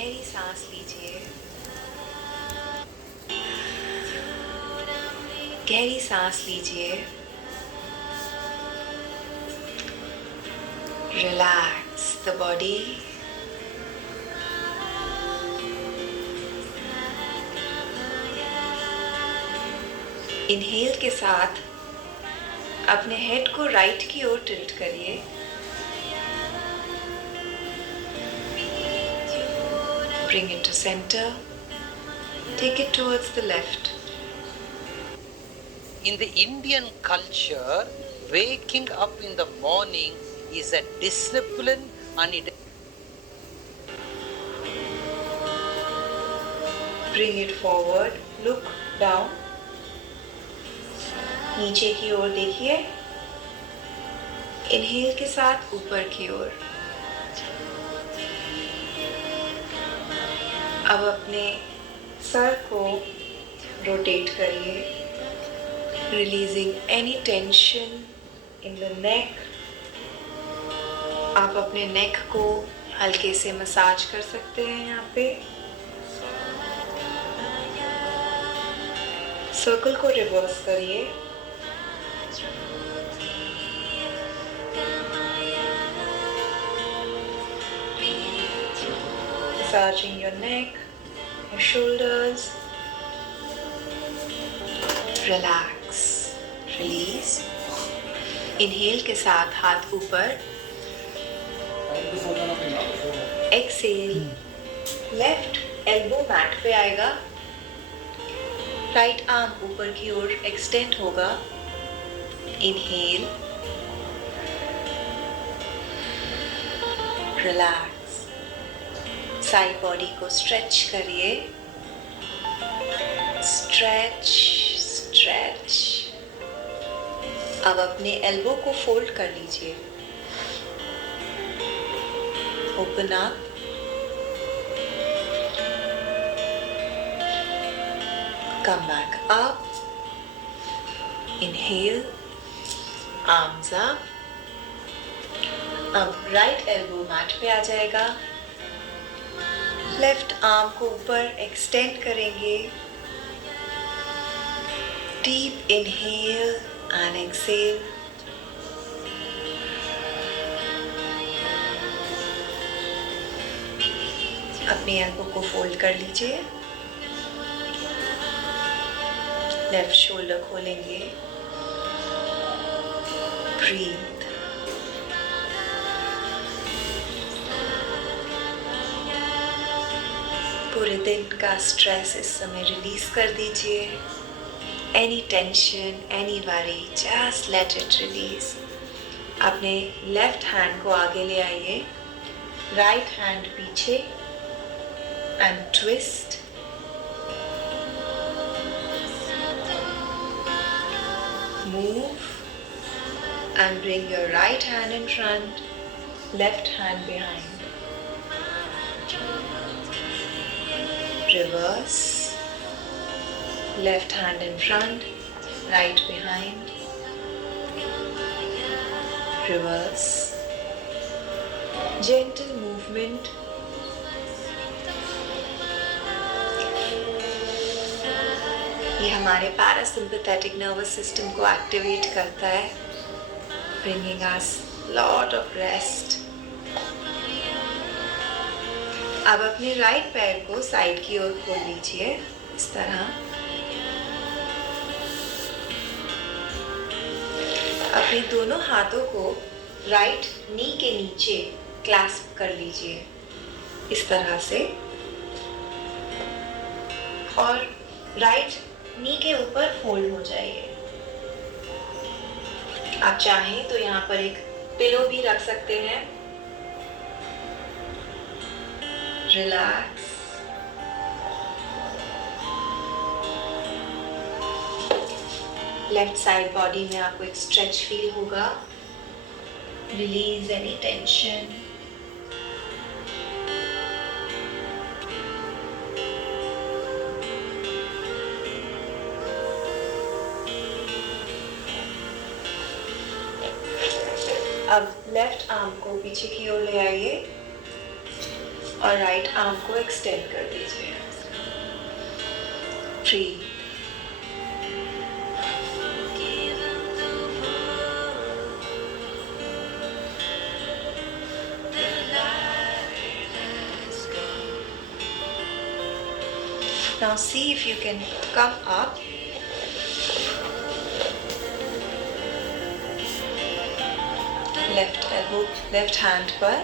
गहरी सांस लीजिए। गहरी सांस लीजिए। Relax the body. इनहेल के साथ अपने हेड को राइट की ओर टिल्ट करिए। Bring it to center. Take it towards the left. In the Indian culture, waking up in the morning is a discipline and it Bring it forward. Look down. नीचे की ओर देखिए। Inhale के साथ ऊपर की ओर। अब अपने सर को रोटेट करिए, releasing any tension in the neck. आप अपने नेक को हल्के से मसाज कर सकते हैं यहाँ पे। सर्कल को रिवर्स करिए। Massaging your neck, your shoulders. Relax, release. Inhale के साथ हाथ ऊपर। Exhale, left elbow mat पे आएगा। Right arm ऊपर की ओर extend होगा। Inhale. Relax. साइड बॉडी को स्ट्रेच करिए। Stretch stretch. अब अपने एल्बो को फोल्ड कर लीजिए। Open up. Come back up. Inhale, arms up. अब राइट एल्बो मैट पे आ जाएगा। लेफ्ट आर्म को ऊपर एक्सटेंड करेंगे। Deep inhale and exhale. अपने एल्बो को फोल्ड कर लीजिए। लेफ्ट शोल्डर खोलेंगे। ब्रीथ। पूरे दिन का स्ट्रेस इस समय रिलीज कर दीजिए। Any tension, any worry, just let it release. अपने लेफ्ट हैंड को आगे ले आइए, राइट हैंड पीछे and twist. Move and bring your right hand in front, left hand behind. Reverse, left hand in front, right behind. Reverse, gentle movement. ये हमारे parasympathetic nervous system को activate करता है, bringing us lot of rest. अब अपने right पैर को side की ओर खोल लीजिए इस तरह। अपने दोनों हाथों को राइट नी के नीचे क्लैस्प कर लीजिए इस तरह से, और राइट नी के ऊपर फोल्ड हो जाइए। आप चाहें तो यहाँ पर एक पिलो भी रख सकते हैं। रिलैक्स। लेफ्ट साइड बॉडी में आपको एक स्ट्रेच फील होगा। Release any tension. अब लेफ्ट आर्म को पीछे की ओर ले आइए। और राइट आर्म को एक्सटेंड कर दीजिए। Breathe. Now see if you can come up. Left elbow, left hand पर।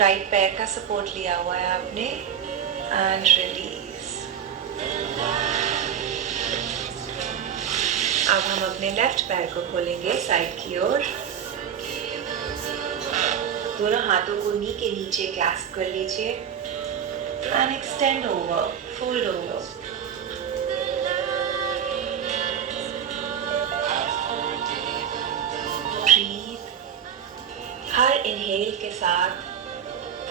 राइट पैर का सपोर्ट लिया हुआ है आपने एंड रिलीज। अब हम अपने लेफ्ट पैर को खोलेंगे साइड की ओर। दोनों हाथों को नी के नीचे क्लैस्प कर लीजिए and extend over, fold over. Breathe. हर इनहेल के साथ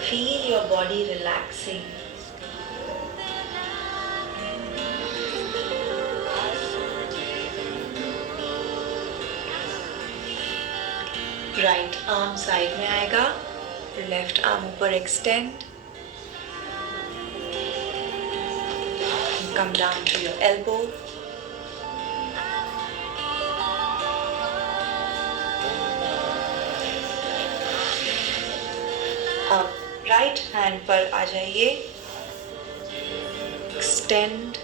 feel your body relaxing. Right arm side में आएगा, लेफ्ट आर्म ऊपर extend, come down to your elbow. अब राइट हैंड पर आ जाइए, एक्सटेंड,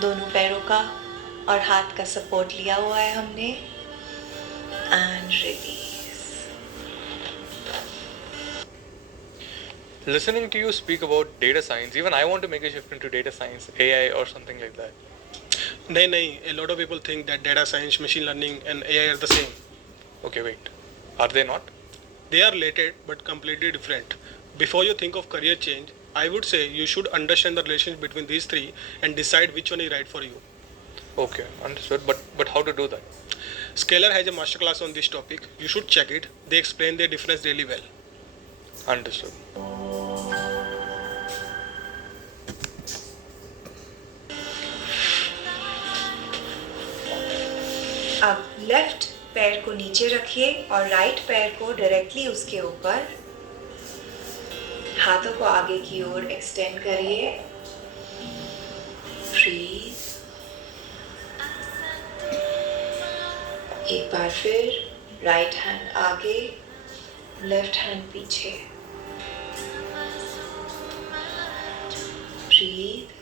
दोनों पैरों का और हाथ का सपोर्ट लिया हुआ है हमने and release. Listening to you speak about data science, even I want to make a shift into data science, AI or something like that. नहीं, a lot of people think that data science, machine learning and AI are the same. Okay, wait. Are they not? They are related but completely different. Before you think of career change, I would say you should understand the relationship between these three and decide which one is right for you. Okay, understood. But how to do that? Scalar has a masterclass on this topic. You should check it. They explain their difference really well. Understood. अब left पैर को नीचे रखिए और right पैर को directly उसके ऊपर, हाथों को आगे की ओर एक्सटेंड करिए। ब्रीथ। एक बार फिर राइट हैंड आगे, लेफ्ट हैंड पीछे। ब्रीथ।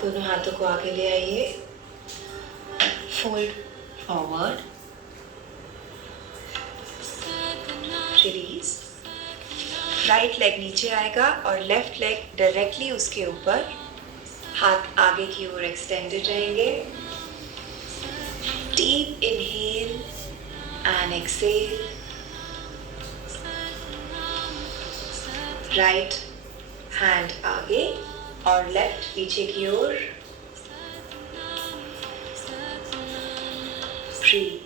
दोनों हाथों को आगे ले आइए, fold forward, release. Right leg नीचे आएगा और लेफ्ट लेग डायरेक्टली उसके ऊपर, हाथ आगे की ओर एक्सटेंडेड रहेंगे। Deep inhale and exhale. Right hand आगे और लेफ्ट पीछे की ओर। ब्रीथ।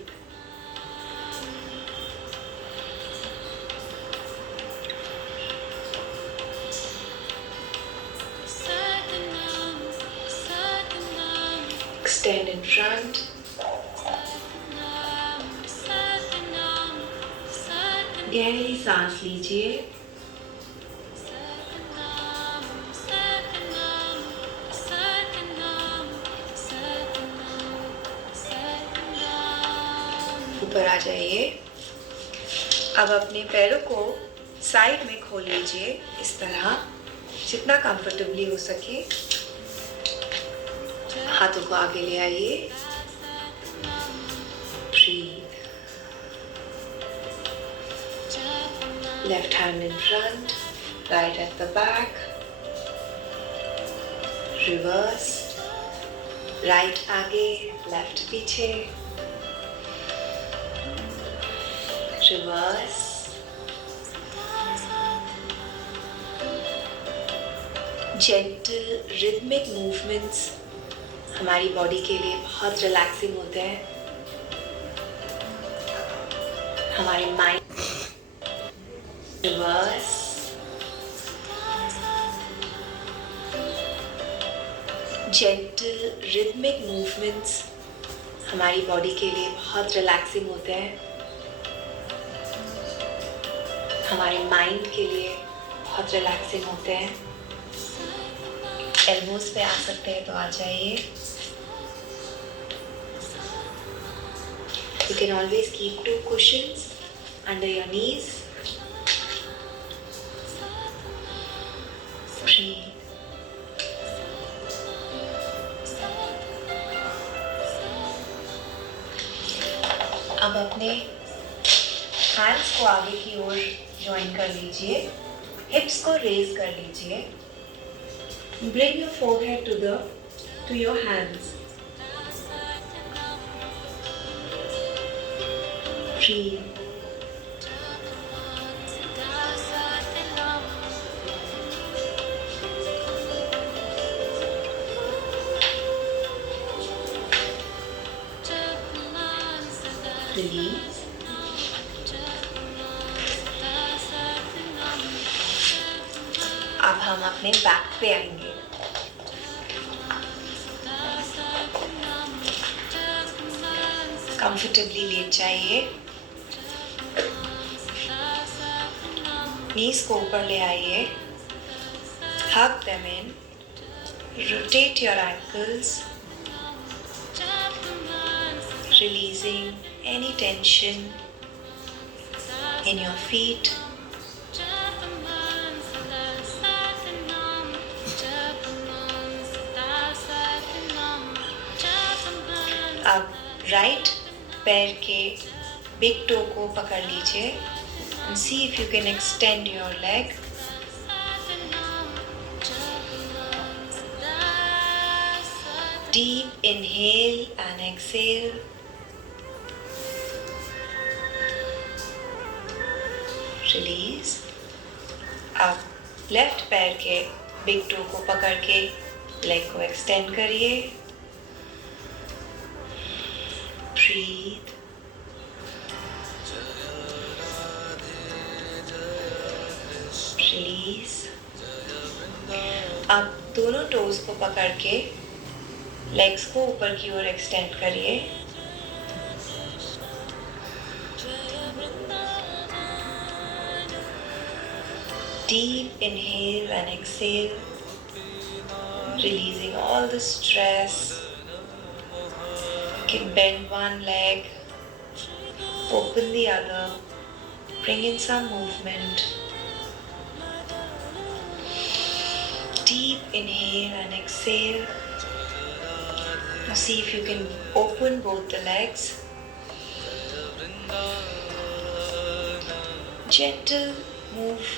Extend in front. गहरी सांस लीजिए। ऊपर आ जाइए। अब अपने पैरों को साइड में खोल लीजिए, इस तरह जितना कंफर्टेबली हो सके। हाथों को आगे ले आइए। Breathe. Left hand in front, right at the back. Reverse. Right आगे, लेफ्ट पीछे। रिवर्स। जेंटल रिदमिक मूवमेंट्स हमारी बॉडी के लिए बहुत रिलैक्सिंग होते हैं। हमारे mind. Reverse. Gentle rhythmic movements हमारी बॉडी के लिए बहुत रिलैक्सिंग होते हैं, हमारे माइंड के लिए बहुत रिलैक्सिंग होते हैं। एल्बोज पे आ सकते हैं तो आ जाइए। You can always keep 2 cushions under your knees. Breathe. अब अपने हैंड्स को आगे की ओर ज्वाइन कर लीजिए, हिप्स को रेज कर लीजिए। Bring your forehead to your hands. Breathe. Release. अब हम अपने बैक पे आएंगे। कंफर्टेबली लेट जाइए, नीज को ऊपर ले आइए, hug them in, rotate your ankles, releasing any tension in your feet. अब राइट पैर के बिग टो को पकड़ लीजिए and see if you can extend your leg. Deep inhale and exhale. Release. अब लेफ्ट पैर के बिग टो को पकड़ के लेग को एक्सटेंड करिए। Breathe. Release. अब दोनों टोज को पकड़ के लेग्स को ऊपर की ओर एक्सटेंड करिए। Deep inhale and exhale, releasing all the stress. You can bend one leg, open the other, bring in some movement. Deep inhale and exhale. Now see if you can open both the legs. Gentle move.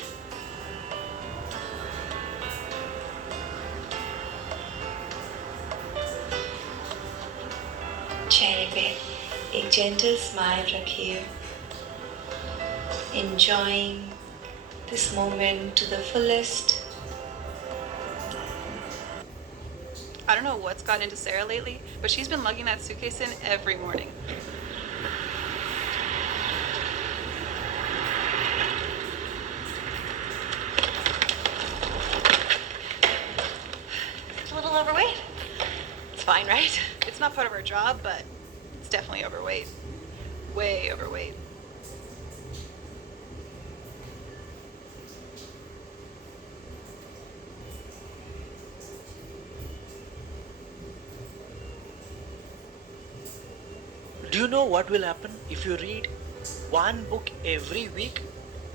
चेहरे पे एक gentle smile रखिए, enjoying this moment to the fullest. I don't know what's gotten into Sarah lately, but she's been lugging that suitcase in every morning. A little overweight. It's fine, right? It's not part of her job, but it's definitely overweight. Way overweight. Do you know what will happen if you read one book every week?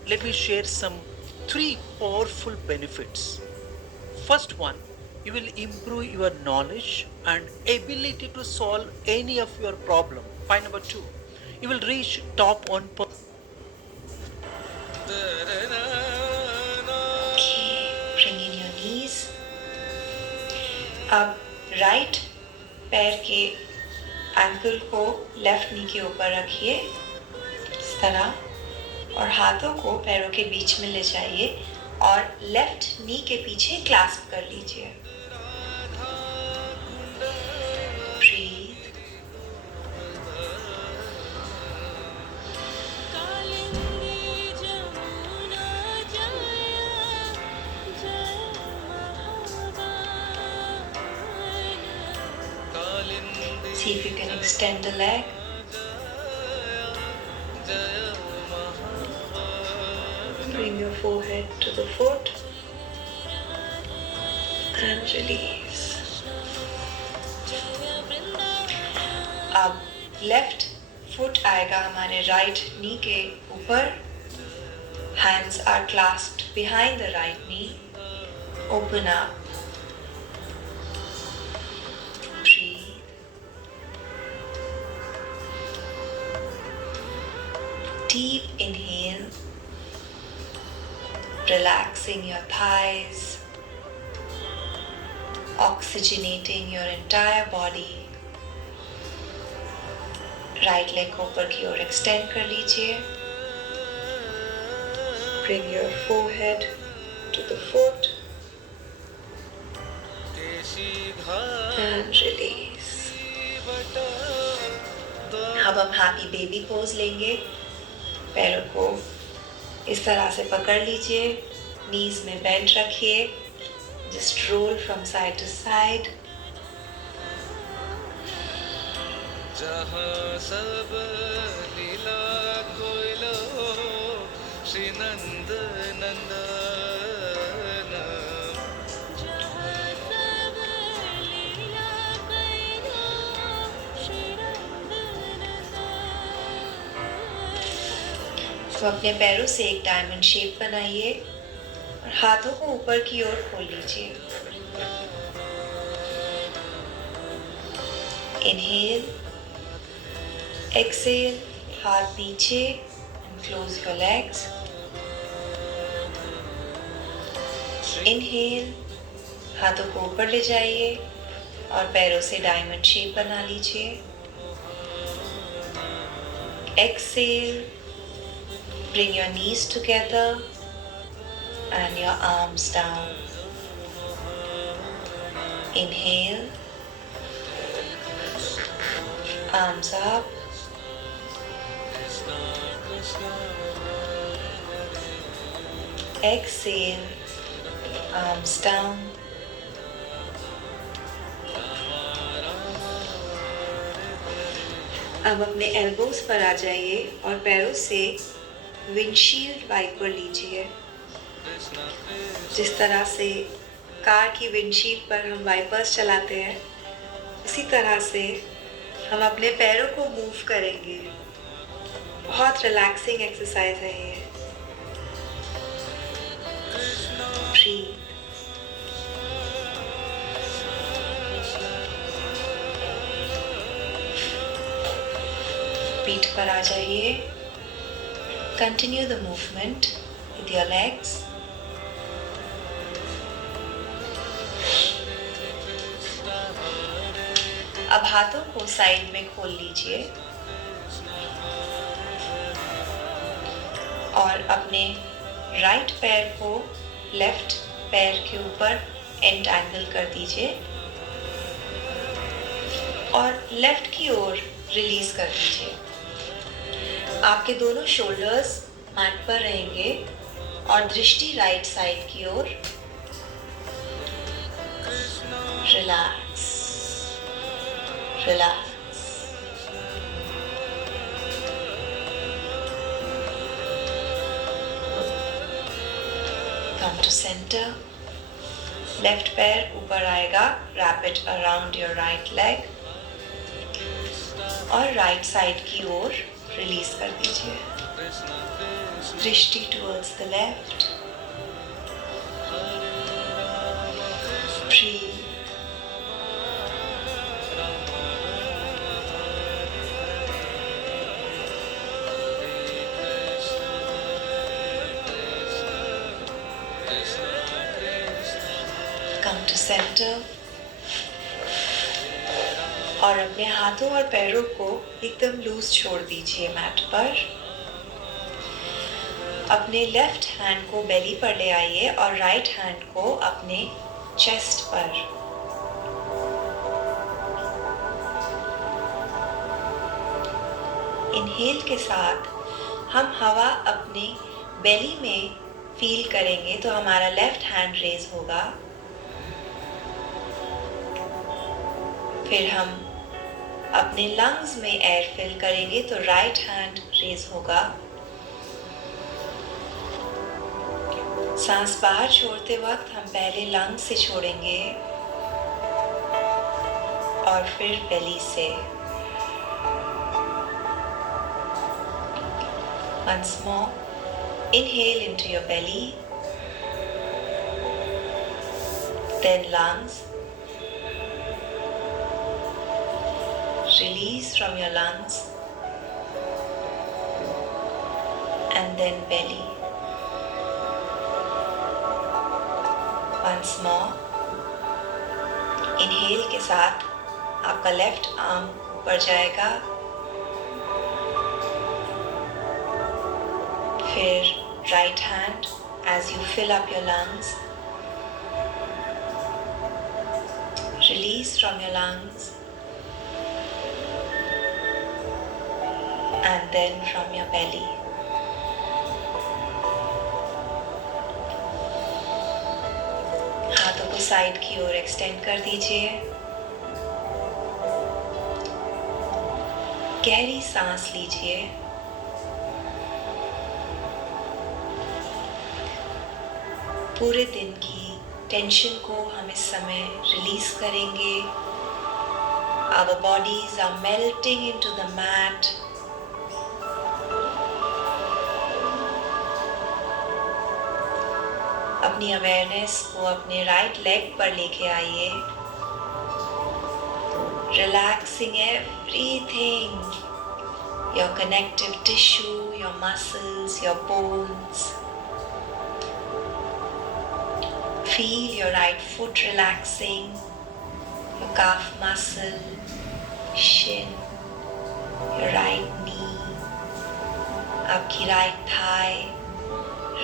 Let me share some 3 powerful benefits. First one, you will improve your knowledge and ability to solve any of your problem. Point number 2, you will reach top 1%. Okay, bring in your knees. अब right पैर के ankle को left नी के ऊपर रखिए इस तरह, और हाथों को पैरों के बीच में ले जाइए और लेफ्ट नी के पीछे क्लैस्प कर लीजिए। Breathe. See if you can extend the leg. Bring your forehead to the foot and release. अब लेफ्ट फुट आएगा हमारे राइट नी के ऊपर. Hands are clasped behind the right knee. Open up. Breathe. Deep inhale. Relaxing your thighs. Oxygenating your entire body. Right leg को ऊपर की ओर extend कर लीजिए. Bring your forehead to the foot and release. अब हम happy baby pose लेंगे. पैरों को इस तरह से पकड़ लीजिए. नीज में बेंड रखिए. Just roll from side to side. जहाँ सब लीला कोइलो श्री नंद नंदन. तो अपने पैरों से एक डायमंड शेप बनाइए और हाथों को ऊपर की ओर खोल लीजिए. Inhale. Exhale, हाथ नीचे and close your legs. Inhale, हाथों को ऊपर ले जाइए और पैरों से डायमंड शेप बना लीजिए. Exhale, bring your knees together and your arms down. Inhale, arms up. Exhale, arms down. अब अपने एल्बोज पर आ जाइए और पैरों से विंडशील्ड वाइपर लीजिए. जिस तरह से कार की विंडशील्ड पर हम वाइपर्स चलाते हैं, उसी तरह से हम अपने पैरों को मूव करेंगे. बहुत रिलैक्सिंग एक्सरसाइज है ये. Breathe. पीठ पर आ जाइए. Continue the movement with your legs. अब हाथों को साइड में खोल लीजिए और अपने राइट पैर को लेफ्ट पैर के ऊपर एंटेंगल कर दीजिए और लेफ्ट की ओर रिलीज कर दीजिए. आपके दोनों शोल्डर्स मैट पर रहेंगे और दृष्टि राइट साइड की ओर. Relax, relax. Come to center. Left पैर ऊपर आएगा. Wrap it around your right leg और राइट साइड की ओर रिलीज कर दीजिए. दृष्टि towards the left. Breathe. Come to center. और अपने हाथों और पैरों को एकदम लूज छोड़ दीजिए मैट पर. अपने लेफ्ट हैंड को बेली पर ले आइए और राइट हैंड को अपने चेस्ट पर. इनहेल के साथ हम हवा अपने बेली में फील करेंगे तो हमारा लेफ्ट हैंड रेज होगा. फिर हम अपने लंग्स में एयर फिल करेंगे तो राइट हैंड रेज होगा। सांस बाहर छोड़ते वक्त हम पहले लंग्स से छोड़ेंगे और फिर बेली से। Once more, inhale into your belly, then lungs. Release from your lungs, and then belly. Once more, inhale के साथ आपका लेफ्ट आर्म ऊपर जाएगा, फिर right hand as you fill up your lungs. Release from your lungs and then from your belly. हाथों को side की ओर extend कर दीजिए। गहरी सांस लीजिए। पूरे दिन की टेंशन को हम इस समय रिलीज करेंगे। Our bodies are melting into the mat. अपनी अवेयरनेस को अपने राइट लेग पर लेके आइए। Relaxing everything, your connective tissue, your muscles, your bones. Feel your right foot relaxing, your calf muscle, shin, your right knee, आपकी right thigh,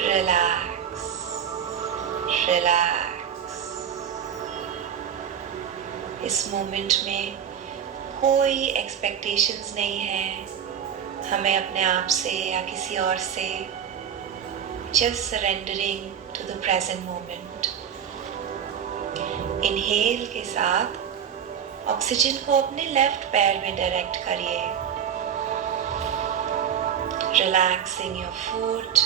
relax, relax. इस moment में कोई expectations नहीं है हमें अपने आप से या किसी और से, just surrendering to the present moment. Inhale के साथ ऑक्सीजन को अपने लेफ्ट पैर में डायरेक्ट करिए। Relaxing your foot,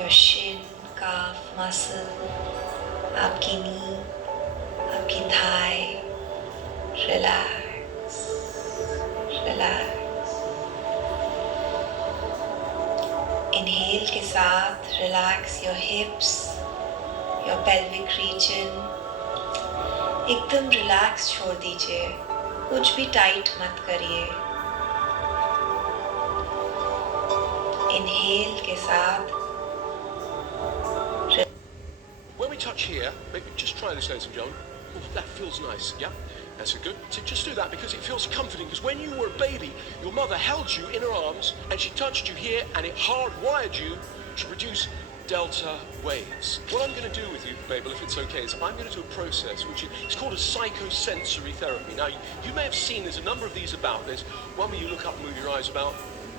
your Shin, calf muscle, आपकी नी, आपकी थाई। Relax, relax. इनहेल के साथ relax your hips, your pelvic region. एकदम रिलैक्स छोड़ दीजिए, कुछ भी टाइट मत करिए। इनहेल के साथ When we touch here, maybe just try this, ladies and gentlemen. Oh, that feels nice, yeah? That's a good. So just do that because it feels comforting. Because when you were a baby, your mother held you in her arms and she touched you here and it hardwired you to produce delta waves. What I'm going to do with you, Mabel, if it's okay, is I'm going to do a process which is it's called a psychosensory therapy. Now, you may have seen there's a number of these about. There's one where you look up and move your eyes about.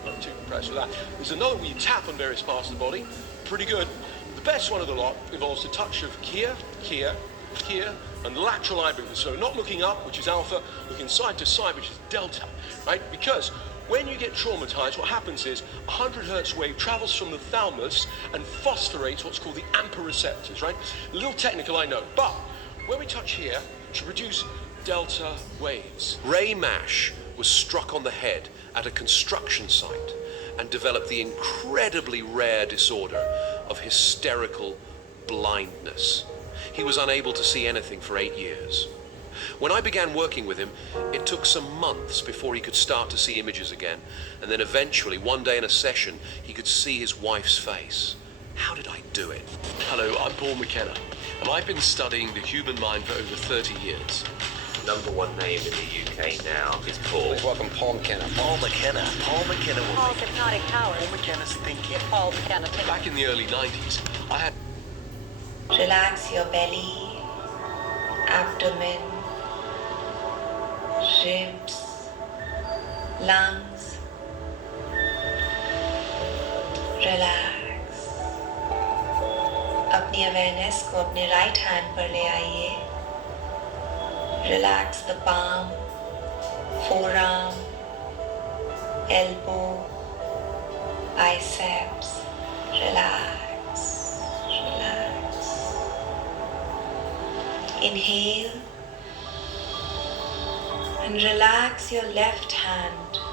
Not too impressed with that. There's another where you tap on various parts of the body. Pretty good. The best one of the lot involves a touch of here, here, here, and lateral eye movement. So not looking up, which is alpha, looking side to side, which is delta, right? Because when you get traumatized, what happens is a 100 hertz wave travels from the thalamus and phosphorates what's called the AMPA receptors, right? A little technical, I know, but when we touch here, to produce delta waves. Ray Mash was struck on the head at a construction site and developed the incredibly rare disorder of hysterical blindness. He was unable to see anything for 8 years. When I began working with him, it took some months before he could start to see images again, and then eventually, one day in a session, he could see his wife's face. How did I do it? Hello, I'm Paul McKenna, and I've been studying the human mind for over 30 years. Number one name in the UK now is Paul. Please welcome Paul McKenna. Paul McKenna. Paul McKenna will Paul's make it. hypnotic power. Paul McKenna's thinking. Paul McKenna. Back in the early 90s, I had Relax your belly, abdomen, ribs, lungs. Relax. अपनी awareness को अपने right hand पर ले आइए. Relax the palm, forearm, elbow, biceps. Relax, relax. Inhale and relax your left hand